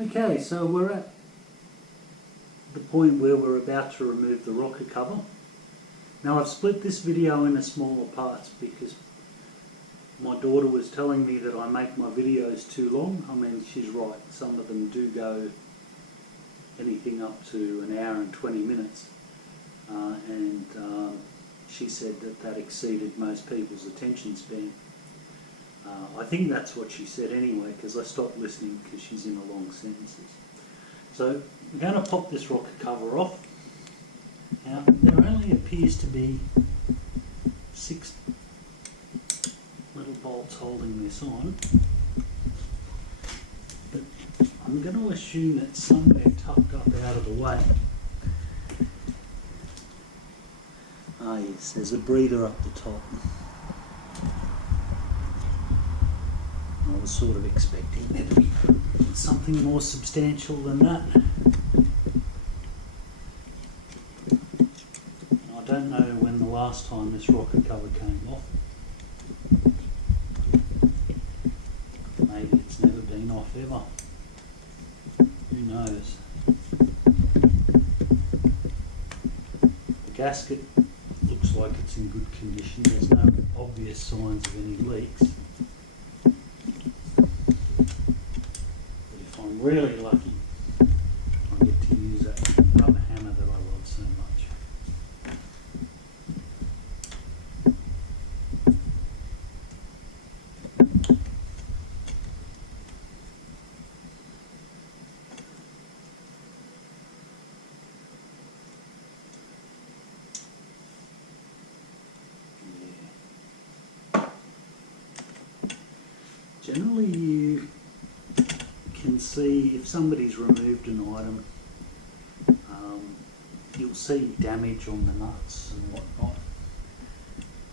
Okay, so we're at the point where we're about to remove the rocker cover. Now I've split this video into smaller parts because my daughter was telling me that I make my videos too long. I mean, she's right, some of them do go anything up to an hour and 20 minutes. She said that that exceeded most people's attention span. I think that's what she said anyway, because I stopped listening because she's in the long sentences. So we're going to pop this rocker cover off. Now there only appears to be 6 little bolts holding this on, but I'm going to assume that somewhere tucked up out of the way. Ah yes, there's a breather up the top. I was sort of expecting there to be something more substantial than that. I don't know when the last time this rocker cover came off. Maybe it's never been off ever. Who knows? The gasket looks like it's in good condition. There's no obvious signs of any leaks. Really lucky I get to use that rubber hammer that I love so much. Yeah. Generally you can see if somebody's removed an item, you'll see damage on the nuts and whatnot.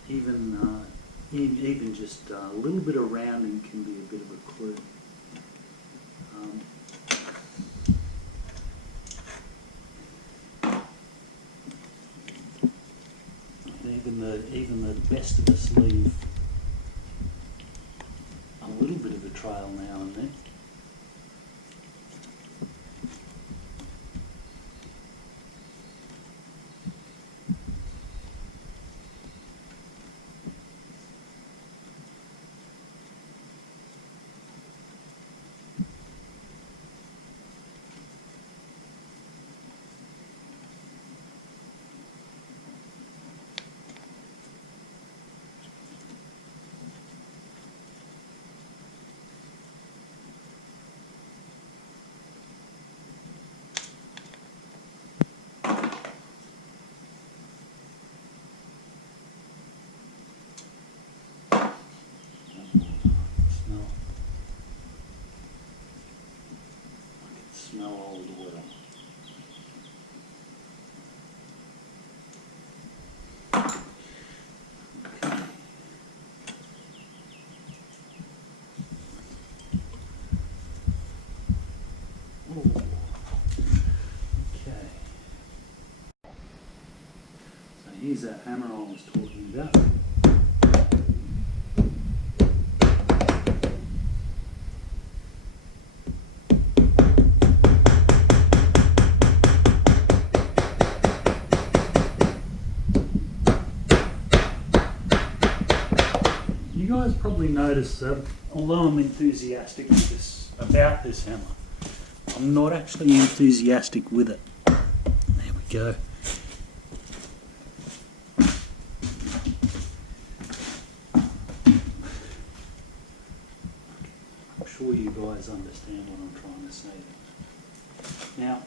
Even just a little bit of rounding can be a bit of a clue. Even the best of us leave a little bit of a trail now and then. Smell old oil. Okay. Ooh. Okay. So here's that hammer I was talking about. You guys probably noticed that although I'm enthusiastic about this hammer, I'm not actually enthusiastic with it. There we go. I'm sure you guys understand what I'm trying to say. Now,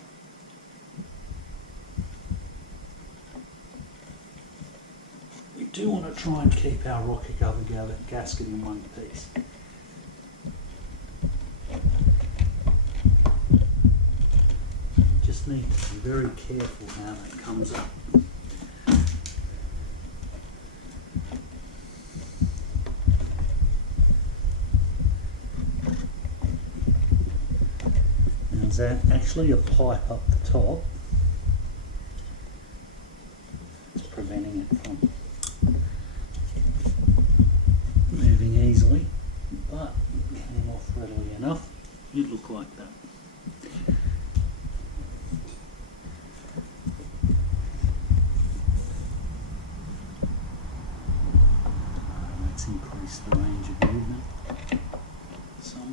we do want to try and keep our rocker cover gasket in one piece. Just need to be very careful how that comes up. Now, is that actually a pipe up the top? It's preventing it from moving easily, but it came off readily enough. It looked like that.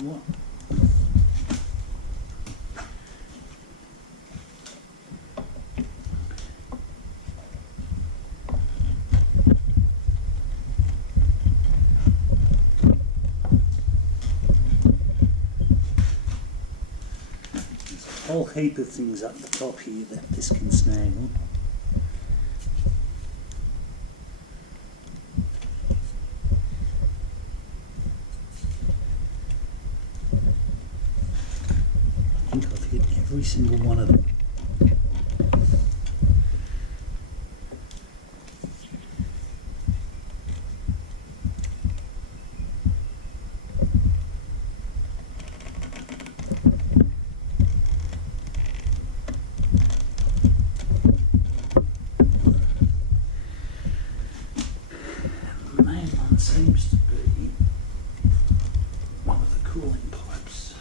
what. There's a whole heap of things up the top here that this can snag on. I think I've hit every single one of them. The main one seems to be one of the cooling pipes.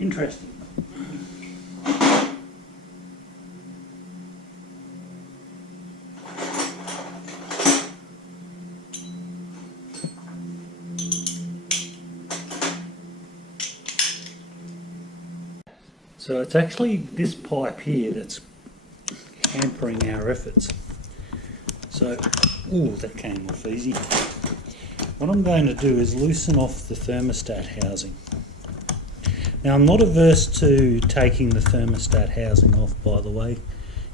Interesting. So it's actually this pipe here that's hampering our efforts. So, ooh, that came off easy. What I'm going to do is loosen off the thermostat housing. Now I'm not averse to taking the thermostat housing off, by the way.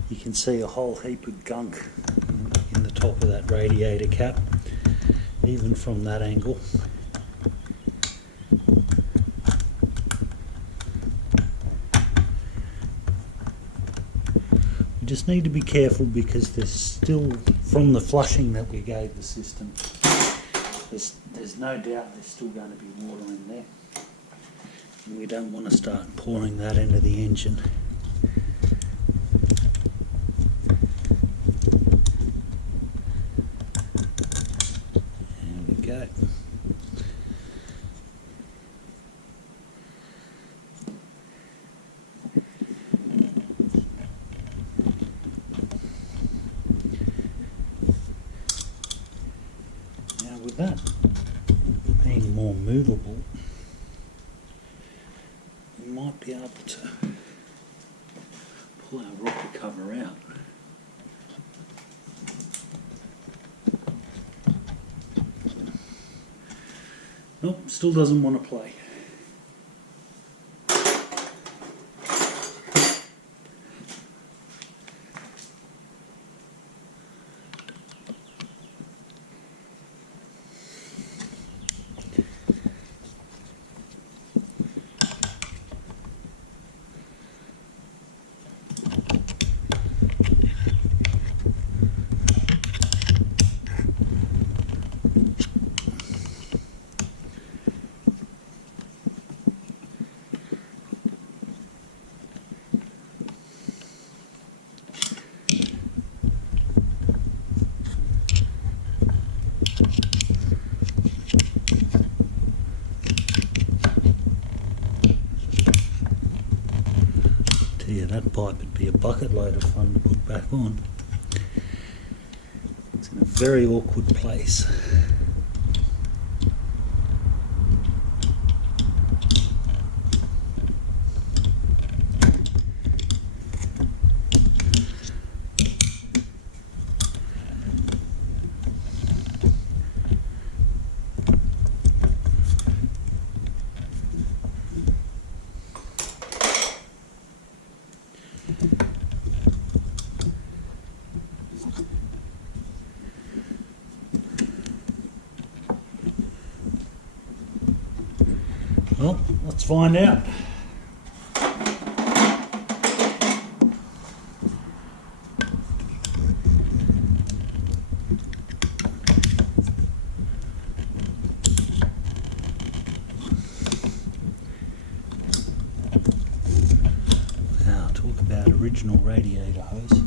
You can see a whole heap of gunk in the top of that radiator cap, even from that angle. We just need to be careful because there's still, from the flushing that we gave the system, there's no doubt there's still going to be water in there. We don't want to start pouring that into the engine. There we go. Now with that being more movable, might be able to pull our rocker cover out. Nope, still doesn't want to play. that pipe would be a bucket load of fun to put back on. It's in a very awkward place. Well, let's find out. Wow, talk about original radiator hose.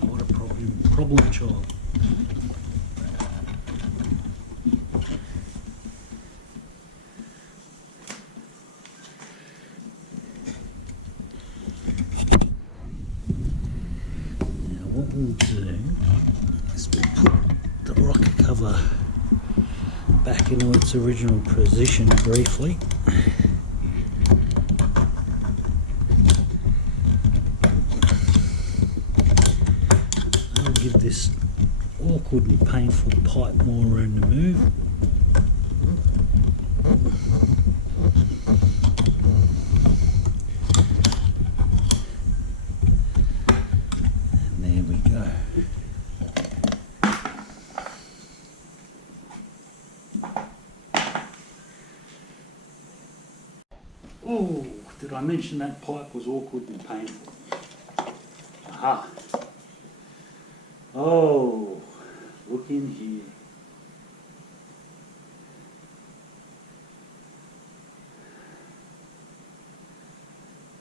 What a problem child. Now what we'll do is we'll put the rocker cover back into its original position briefly. Give this awkward and painful pipe more room to move. And there we go. Oh, did I mention that pipe was awkward and painful? Aha. Oh, look in here.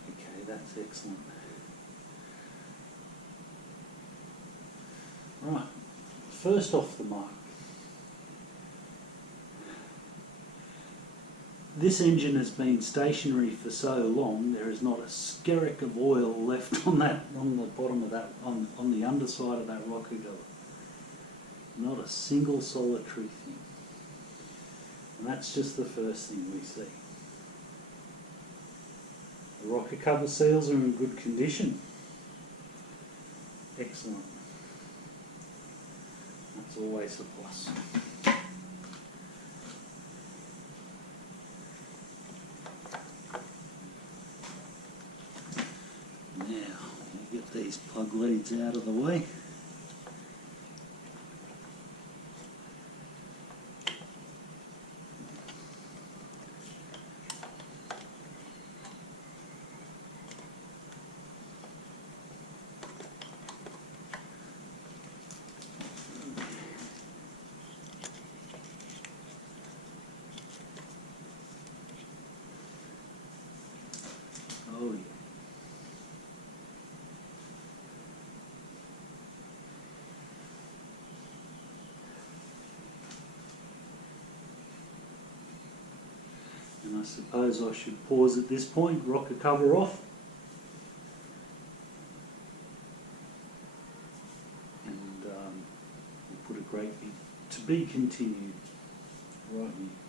Okay, that's excellent. Right, first off the mark. This engine has been stationary for so long, there is not a skerrick of oil left on the bottom of that, on the underside of that rocker cover. Not a single solitary thing. And that's just the first thing we see. The rocker cover seals are in good condition. Excellent. That's always a plus. Now, we'll get these plug leads out of the way. Oh yeah. And I suppose I should pause at this point, rocker cover off. And we'll put a great big to be continued right here.